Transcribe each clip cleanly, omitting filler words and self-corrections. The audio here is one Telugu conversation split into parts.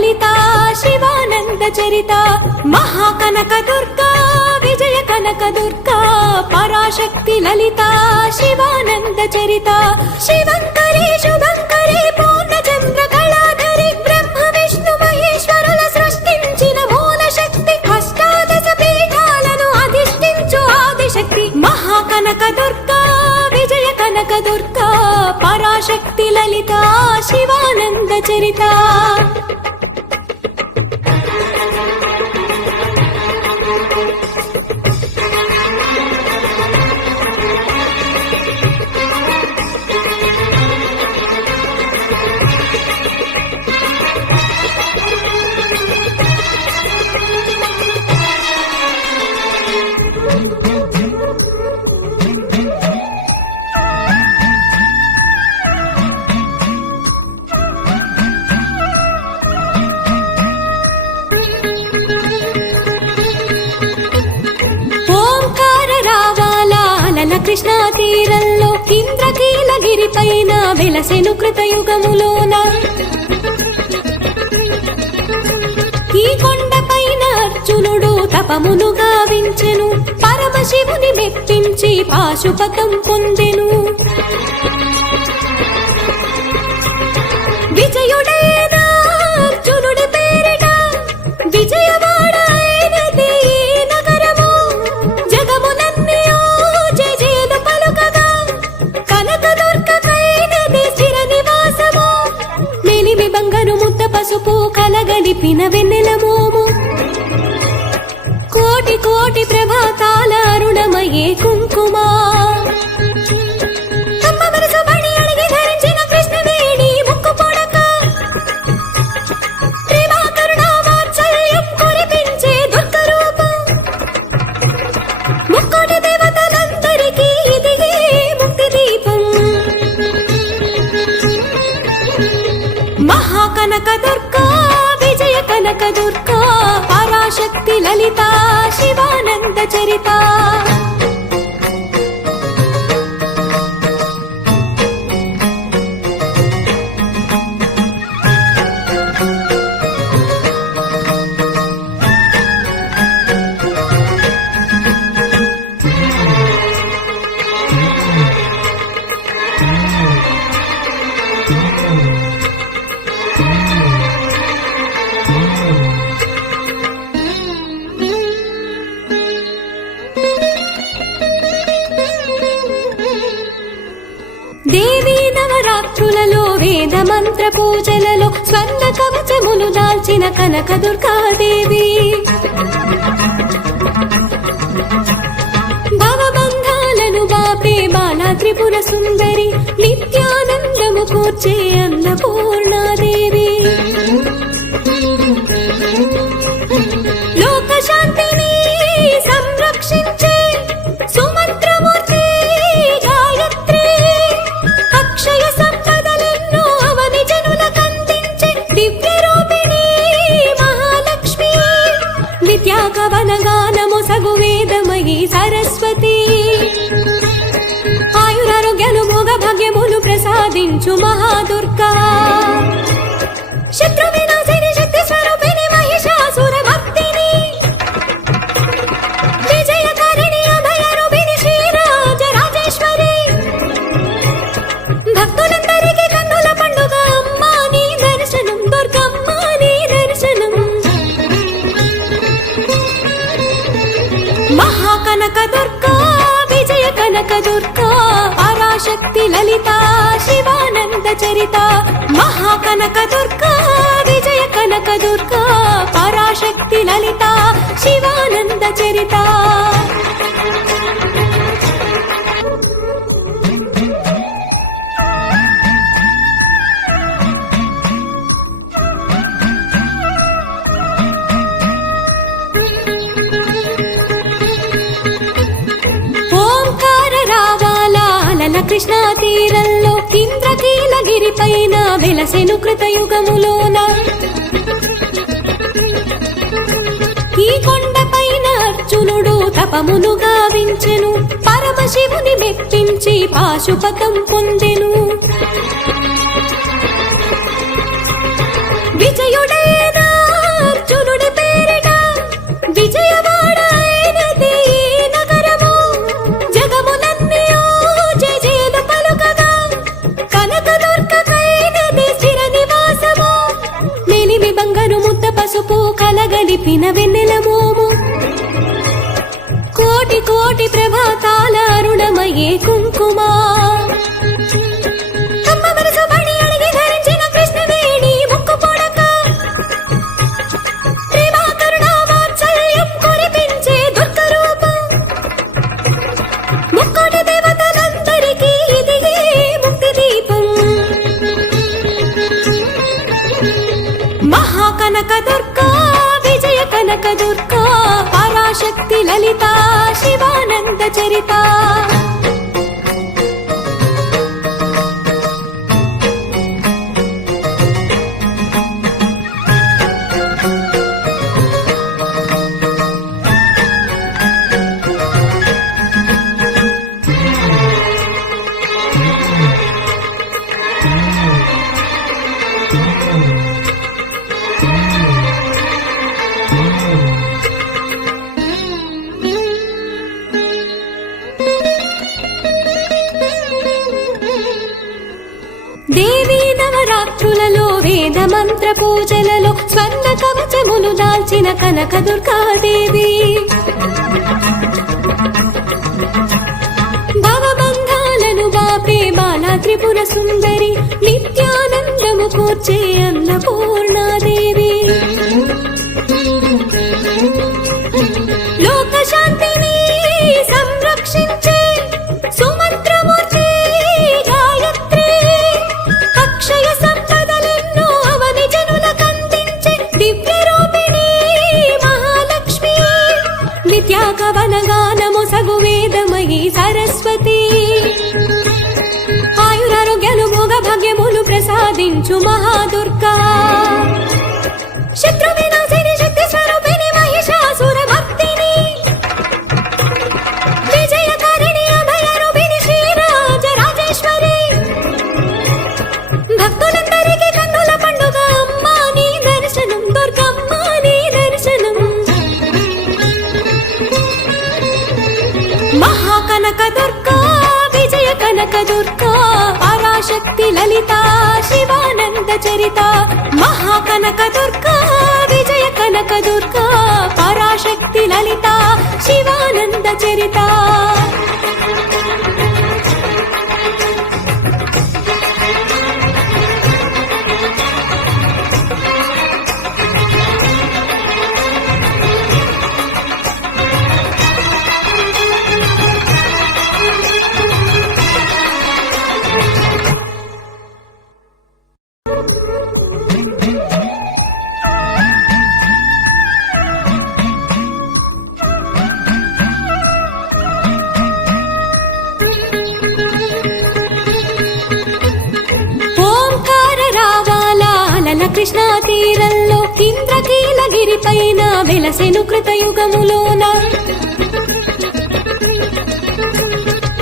లలితా శివానంద చరిత మహాకనక దుర్గా విజయ కనక దుర్గా పరాశక్తి లలితా శివానంద చరిత శివంకరి శుభంకరి పూర్ణచంద్ర కళాధరి బ్రహ్మ విష్ణు మహేశ్వరుల సృష్టించిన మూల శక్తి అష్టాదశ పీఠాలను అధిష్ఠించు ఆదిశక్తి మహాకనక దుర్గా విజయ కనక దుర్గా పరాశక్తి లలితా శివానంద చరిత కృష్ణా తీరంలో ఇంద్రకీలగిరి పైన వెలసెను కృతయుగములోన ఈ కొండ పైన అర్జునుడు తపమును గావించెను పరమశివుని మెప్పించి పాశుపతం పొందెను విజయుడైన అర్జునుడి పేరిట విజయవాడ అయినది నగరము జగములన్నీ పసుపు కలగలిపిన వెన్నెల మోము కోటి కోటి ప్రభాతాల అరుణమయే కుంకుమా అమ్మ మనసు బడి అడిగి ధరించిన కృష్ణవేణి ముక్కు పొడక ప్రేమ కరుణ వాత్సల్యం కురిపించే దుర్గ రూపం ముక్కోటి దేవతలందరికీ ఇదిగే ముక్తి దీపం మహాకనక దుర్గా విజయ కనక దుర్గా పరాశక్తి లలితా శివానంద చరిత దేవీ నవరాత్రులలో వేద మంత్ర పూజలలో స్వర్ణ కవచములు దాల్చిన కనక దుర్గాదేవి భవబంధాలను బాపే బాలా త్రిపుర సుందరి నిత్యానందము కూర్చే అన్నపూర్ణాదేవి లోక శాంతిని సంరక్షించే సుమంత్రమూర్తి గాయత్రి అక్షయ సంపదలెన్నో అవని జనులకందించే దివ్య రూపిణి మహాలక్ష్మి విద్యాకవన గానము సగు వేదమయీ సరస్వతి ఆయురారోగ్యాలు భోగ భాగ్యములు ప్రసాదించు మహాదుర్గా శత్రు వినాశిని శక్తి స్వరూపిణి మహిషాసుర మర్దిని విజయకారిణి అభయ రూపిణి శ్రీరాజ రాజేశ్వరి భక్తులందరికీ కన్నుల పండుగ అమ్మా నీ దర్శనం దుర్గమ్మ నీ దర్శనం మహాకనక దుర్గా విజయ కనక దుర్గా పరాశక్తి లలితా శివానంద చరిత మహాకనక దుర్గా విజయ కనక దుర్గా పరాశక్తి లలితా శివానంద చరిత ఓంకార రావాల కృష్ణా తీరంలో ఇంద్రకీలగిరి పైన వెలసెను కృతయుగములోన ఈ కొండ పైన అర్జునుడు తపమును గావించెను పరమశివుని మెప్పించి పాశుపతం పొందెను విజయుడైన కలగలిపిన వెన్నెల మోము కోటి కోటి ప్రభాతాల అరుణమయే కుంకుమ అమ్మ మనసు బడి అడిగి ధరించిన కృష్ణవేణి ముక్కు పొడక ప్రేమ కరుణ వాత్సల్యం కురిపించే దుర్గ రూపం ముక్కోటి దేవతలందరికీ ఇదిగే ముక్తి దీపం మహాకనక దుర్గా విజయ కనక దుర్గా పరాశక్తి లలిత శివానంద చరిత దేవీ నవరాత్రులలో వేద మంత్ర పూజలలో స్వర్ణ కవచములు దాల్చిన కనక దుర్గాదేవి భవబంధాలను బాపే బాలా త్రిపుర సుందరి నిత్యానందము కూర్చే అన్నపూర్ణాదేవి లోక శాంతిని సంరక్షించే సుమంత్రమూర్తి గాయత్రి అక్షయ సంపదలెన్నో అవని జనులకందించే దివ్య రూపిణి మహాలక్ష్మి విద్యా కవన గానము సగు వేదమయీ సరస్వతి ఆయురారోగ్యాలు భోగ భాగ్యములు ప్రసాదించు మహాదుర్గా శత్రు వినాశిని శక్తి స్వరూపిణి మహిషాసుర మర్దిని విజయకారిణి అభయ రూపిణి శ్రీరాజ రాజేశ్వరి భక్తులందరికీ కన్నుల పండుగ అమ్మా నీ దర్శనం దుర్గమ్మ నీ దర్శనం మహాకనక దుర్గా విజయ కనక దుర్గా పరాశక్తి లలిత శివానంద చరిత మహాకనక దుర్గా విజయ కనక దుర్గా పరాశక్తి లలిత శివానంద చరిత కృష్ణా తీరంలో ఇంద్రకీలగిరి పైన వెలసెను కృతయుగములోన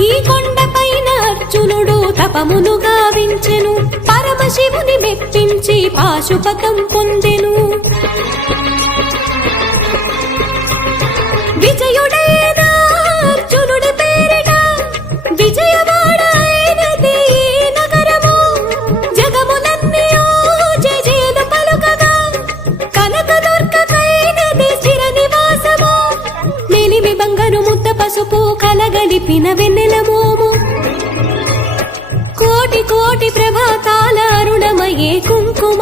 ఈ కొండ పైన అర్జునుడు తపమును గావించెను పరమశివుని మెప్పించి పాశుపతం పొందెను విజయుడైన అర్జునుడి పేరిట విజయవాడ అయినది నగరము జగములన్నీ పసుపు కలగలిపిన వెన్నెల మోము కోటి కోటి ప్రభాతాల అరుణమయే కుంకుమ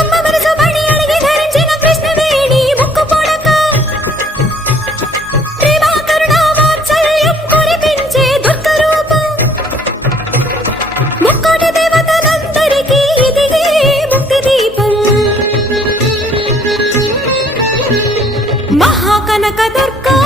అమ్మ మనసు బడి అడిగి ధరించిన కృష్ణవేణి ముక్కు పొడక ప్రేమ కరుణ వాత్సల్యం కురిపించే దుర్గ రూపం ముక్కోటి దేవతలందరికీ ఇదిగే ముక్తి దీపం మహాకనక దుర్గా